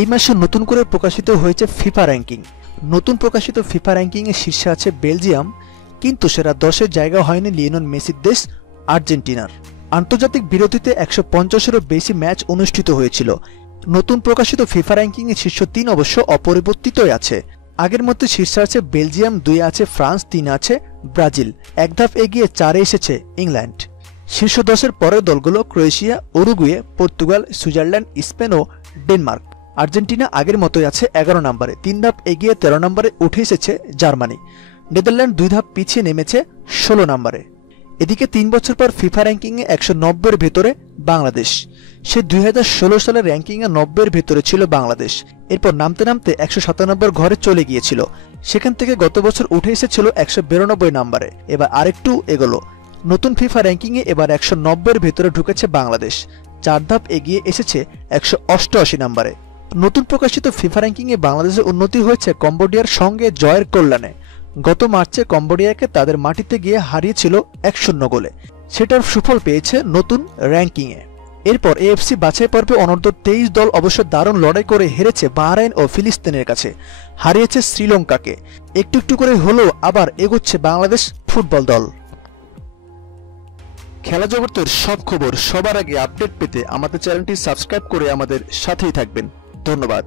এই মাসে নতুন করে প্রকাশিত হয়েছে ফিফা র্যাঙ্কিং। নতুন প্রকাশিত ফিফা র্যাঙ্কিংয়ে শীর্ষে আছে বেলজিয়াম, কিন্তু সেরা দশের জায়গা হয়নি লিওনন মেসির দেশ, আর্জেন্টিনার। আন্তর্জাতিক বিরতিতে একশো পঞ্চাশেরও বেশি ম্যাচ অনুষ্ঠিত হয়েছিল। নতুন প্রকাশিত ফিফা র্যাঙ্কিংয়ে শীর্ষ তিন অবশ্য অপরিবর্তিতই আছে। আগের মধ্যে শীর্ষে আছে বেলজিয়াম, দুই আছে ফ্রান্স, তিন আছে ব্রাজিল। এক ধাপ এগিয়ে চারে এসেছে ইংল্যান্ড। শীর্ষ দশের পরের দলগুলো Croatia, Uruguay, Portugal, Switzerland, Spain ও ডেনমার্ক। আর্জেন্টিনা আগের মতোই আছে এগারো নম্বরে। তিন ধাপ এগিয়ে তেরো নম্বরে উঠে এসেছে জার্মানি। নেদারল্যান্ড দুই ধাপ পিছিয়ে নেমেছে ষোলো নম্বরে। এদিকে তিন বছর পর ফিফা র্যাঙ্কিংয়ে একশো নব্বইয়ের ভেতরে বাংলাদেশ। সে দুই হাজার ষোলো সালের র্যাঙ্কিংয়ে নব্বইয়ের ভেতরে ছিল বাংলাদেশ। এরপর নামতে নামতে একশো সাতানব্বই ঘরে চলে গিয়েছিল। সেখান থেকে গত বছর উঠে এসেছিল একশো বিরানব্বই নম্বরে। এবার আরেকটু এগোলো। নতুন ফিফা র্যাঙ্কিংয়ে এবার একশো নব্বইয়ের ভেতরে ঢুকেছে বাংলাদেশ। চার ধাপ এগিয়ে এসেছে একশো অষ্টআশি নম্বরে। নতুন প্রকাশিত ফিফা র্যাঙ্কিংয়ে বাংলাদেশের উন্নতি হয়েছে কম্বোডিয়ার সঙ্গে জয়ের কল্যাণে। গত মার্চে কম্বোডিয়াকে তাদের মাটিতে গিয়ে হারিয়েছিল এক শূন্য গোলে। সেটার সুফল পেয়েছে নতুন র্যাঙ্কিংয়ে। এরপর এএফসি বাছাই পর্বে অনূর্ধ্ব তেইশ দল অবশ্য দারুণ লড়াই করে হেরেছে বাহরাইন ও ফিলিস্তিনের কাছে। হারিয়েছে শ্রীলঙ্কাকে। একটু একটু করে হলেও আবার এগোচ্ছে বাংলাদেশ ফুটবল দল। খেলা জগতের সব খবর সবার আগে আপডেট পেতে আমাদের চ্যানেলটি সাবস্ক্রাইব করে আমাদের সাথেই থাকবেন। ধন্যবাদ